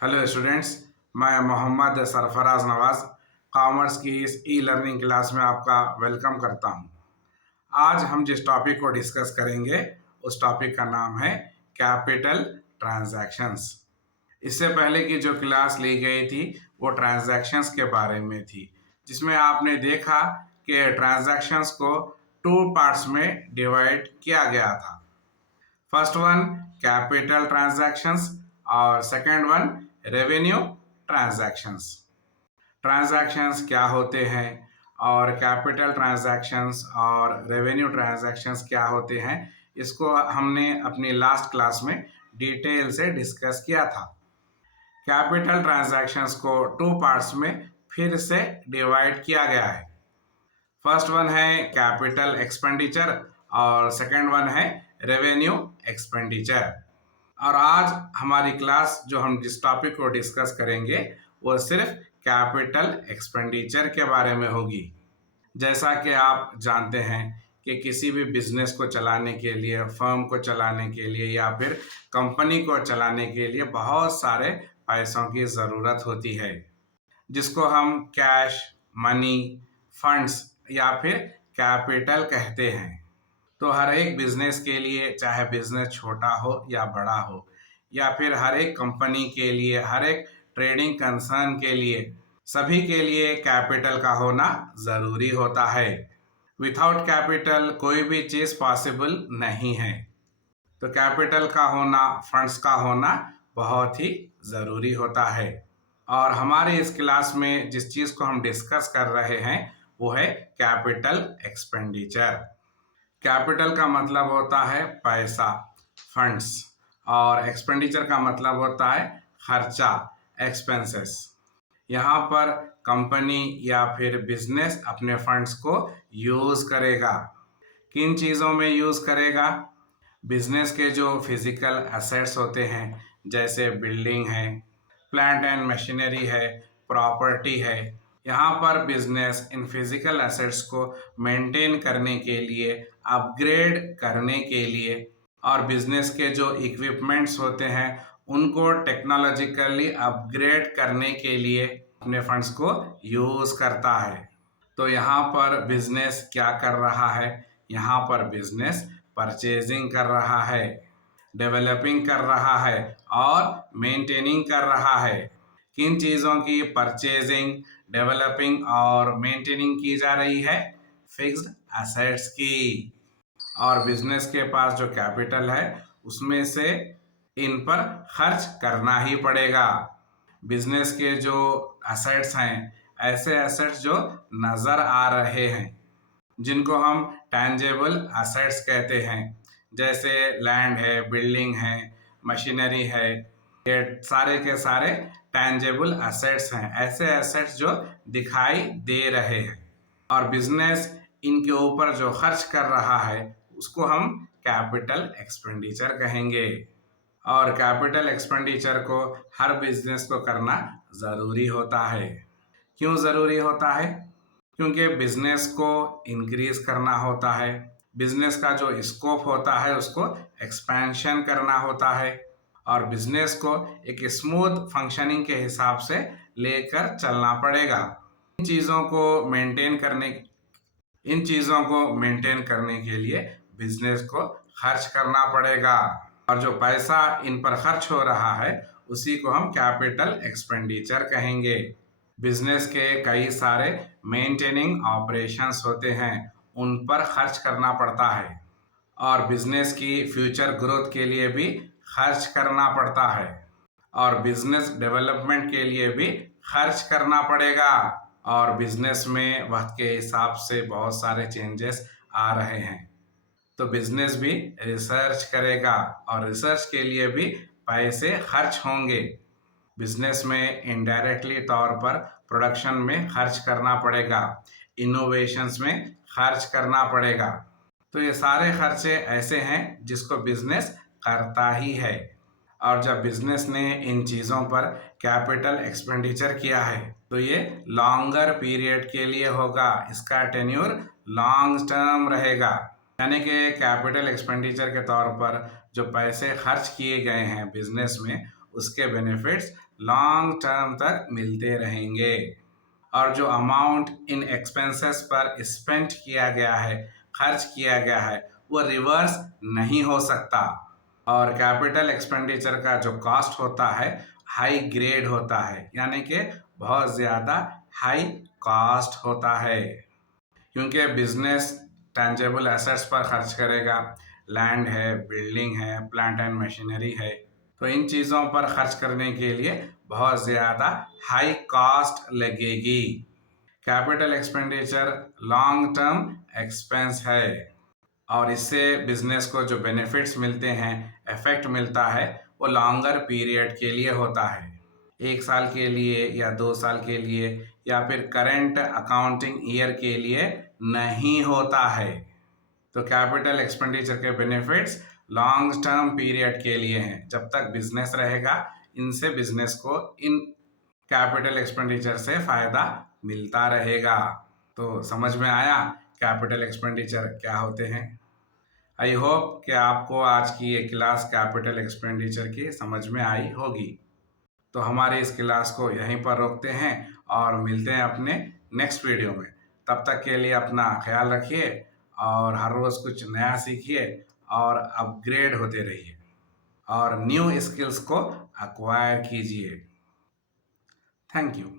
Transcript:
Hello students, मैं मोहम्मद सरफराज नवाज़ commerce की इस ई लर्निंग क्लास में आपका वेलकम करता हूं। आज हम जिस टॉपिक को डिस्कस करेंगे उस टॉपिक का नाम है कैपिटल ट्रांजैक्शंस। इससे पहले की जो क्लास ली गई थी वो ट्रांजैक्शंस के बारे में थी, जिसमें आपने देखा कि ट्रांजैक्शंस को टू पार्ट्स में डिवाइड किया गया था। फर्स्ट वन कैपिटल ट्रांजैक्शंस और second one revenue transactions. Transactions क्या होते हैं और कैपिटल ट्रांजैक्शंस और रेवेन्यू ट्रांजैक्शंस क्या होते हैं, इसको हमने अपनी लास्ट क्लास में डिटेल से डिस्कस किया था। कैपिटल ट्रांजैक्शंस को टू पार्ट्स में फिर से डिवाइड किया गया है। फर्स्ट वन है कैपिटल एक्सपेंडिचर और सेकंड वन है रेवेन्यू एक्सपेंडिचर। और आज हमारी क्लास जो हम जिस टॉपिक को डिस्कस करेंगे वो सिर्फ कैपिटल एक्सपेंडिचर के बारे में होगी। जैसा कि आप जानते हैं कि किसी भी बिजनेस को चलाने के लिए, फर्म को चलाने के लिए या फिर कंपनी को चलाने के लिए बहुत सारे पैसों की ज़रूरत होती है, जिसको हम कैश, मनी, फंड्स या फिर कैपिटल कहते हैं। तो हर एक बिजनेस के लिए, चाहे बिजनेस छोटा हो या बड़ा हो, या फिर हर एक कंपनी के लिए, हर एक ट्रेडिंग कंसर्न के लिए, सभी के लिए कैपिटल का होना ज़रूरी होता है। विथआउट कैपिटल कोई भी चीज़ पॉसिबल नहीं है। तो कैपिटल का होना, फंड्स का होना बहुत ही ज़रूरी होता है। और हमारे इस क्लास में जिस चीज़ को हम डिस्कस कर रहे हैं वो है कैपिटल एक्सपेंडिचर। कैपिटल का मतलब होता है पैसा, फंड्स, और एक्सपेंडिचर का मतलब होता है खर्चा, एक्सपेंसेस। यहाँ पर कंपनी या फिर बिजनेस अपने फंड्स को यूज़ करेगा। किन चीज़ों में यूज़ करेगा? बिजनेस के जो फिजिकल एसेट्स होते हैं, जैसे बिल्डिंग है, प्लांट एंड मशीनरी है, प्रॉपर्टी है, यहाँ पर बिजनेस इन फिजिकल एसेट्स को मेंटेन करने के लिए, अपग्रेड करने के लिए, और बिजनेस के जो इक्विपमेंट्स होते हैं उनको टेक्नोलॉजिकली अपग्रेड करने के लिए अपने फंड्स को यूज़ करता है। तो यहाँ पर बिजनेस क्या कर रहा है? यहाँ पर बिजनेस परचेजिंग कर रहा है, डेवलपिंग कर रहा है और मेंटेनिंग कर रहा है। किन चीज़ों की परचेजिंग, डेवलपिंग और मेंटेनिंग की जा रही है? फिक्स्ड एसेट्स की। और बिजनेस के पास जो कैपिटल है उसमें से इन पर खर्च करना ही पड़ेगा। बिजनेस के जो एसेट्स हैं, ऐसे एसेट्स जो नज़र आ रहे हैं, जिनको हम टैंजेबल एसेट्स कहते हैं, जैसे लैंड है, बिल्डिंग है, मशीनरी है, ये सारे के सारे टैंजेबल एसेट्स हैं। ऐसे एसेट्स जो दिखाई दे रहे हैं, और बिजनेस इनके ऊपर जो खर्च कर रहा है उसको हम कैपिटल एक्सपेंडिचर कहेंगे। और कैपिटल एक्सपेंडिचर को हर बिजनेस को करना ज़रूरी होता है। क्यों ज़रूरी होता है? क्योंकि बिजनेस को इंक्रीज करना होता है, बिजनेस का जो स्कोप होता है उसको एक्सपेंशन करना होता है, और बिजनेस को एक स्मूथ फंक्शनिंग के हिसाब से लेकर चलना पड़ेगा। इन चीज़ों को मेंटेन करने इन चीज़ों को मेंटेन करने के लिए बिजनेस को खर्च करना पड़ेगा, और जो पैसा इन पर खर्च हो रहा है उसी को हम कैपिटल एक्सपेंडिचर कहेंगे। बिजनेस के कई सारे मेंटेनिंग ऑपरेशंस होते हैं, उन पर खर्च करना पड़ता है, और बिजनेस की फ्यूचर ग्रोथ के लिए भी खर्च करना पड़ता है, और बिजनेस डेवलपमेंट के लिए भी खर्च करना पड़ेगा। और बिजनेस में वक्त के हिसाब से बहुत सारे चेंजेस आ रहे हैं, तो बिजनेस भी रिसर्च करेगा, और रिसर्च के लिए भी पैसे खर्च होंगे। बिजनेस में इनडायरेक्टली तौर पर प्रोडक्शन में खर्च करना पड़ेगा, इनोवेशंस में खर्च करना पड़ेगा। तो ये सारे खर्चे ऐसे हैं जिसको बिजनेस करता ही है। और जब बिजनेस ने इन चीज़ों पर कैपिटल एक्सपेंडिचर किया है तो ये लॉन्गर पीरियड के लिए होगा, इसका टेन्योर लॉन्ग टर्म रहेगा। यानी कि कैपिटल एक्सपेंडिचर के तौर पर जो पैसे खर्च किए गए हैं बिजनेस में, उसके बेनिफिट्स लॉन्ग टर्म तक मिलते रहेंगे। और जो अमाउंट इन एक्सपेंसेस पर स्पेंड किया गया है, खर्च किया गया है, वो रिवर्स नहीं हो सकता। और कैपिटल एक्सपेंडिचर का जो कॉस्ट होता है हाई ग्रेड होता है, यानी कि बहुत ज़्यादा हाई कॉस्ट होता है, क्योंकि बिजनेस टेंजेबल एसेट्स पर खर्च करेगा। लैंड है, बिल्डिंग है, प्लांट एंड मशीनरी है, तो इन चीज़ों पर खर्च करने के लिए बहुत ज़्यादा हाई कॉस्ट लगेगी। Capital expenditure long term expense है, और इससे बिजनेस को जो बेनिफिट्स मिलते हैं, इफेक्ट मिलता है, वो लॉन्गर पीरियड के लिए होता है। 1 साल के लिए या 2 साल के लिए या फिर करंट अकाउंटिंग ईयर के लिए नहीं होता है। तो कैपिटल एक्सपेंडिचर के बेनिफिट्स लॉन्ग टर्म पीरियड के लिए हैं। जब तक बिजनेस रहेगा, इनसे बिजनेस को इन कैपिटल एक्सपेंडिचर से फायदा मिलता रहेगा। तो समझ में आया कैपिटल एक्सपेंडिचर क्या होते हैं। आई होप कि आपको आज की ये क्लास कैपिटल एक्सपेंडिचर की समझ में आई होगी। तो हमारे इस क्लास को यहीं पर रोकते हैं और मिलते हैं अपने नेक्स्ट वीडियो में। तब तक के लिए अपना ख्याल रखिए और हर रोज़ कुछ नया सीखिए और अपग्रेड होते रहिए और न्यू स्किल्स को अक्वायर कीजिए। Thank you.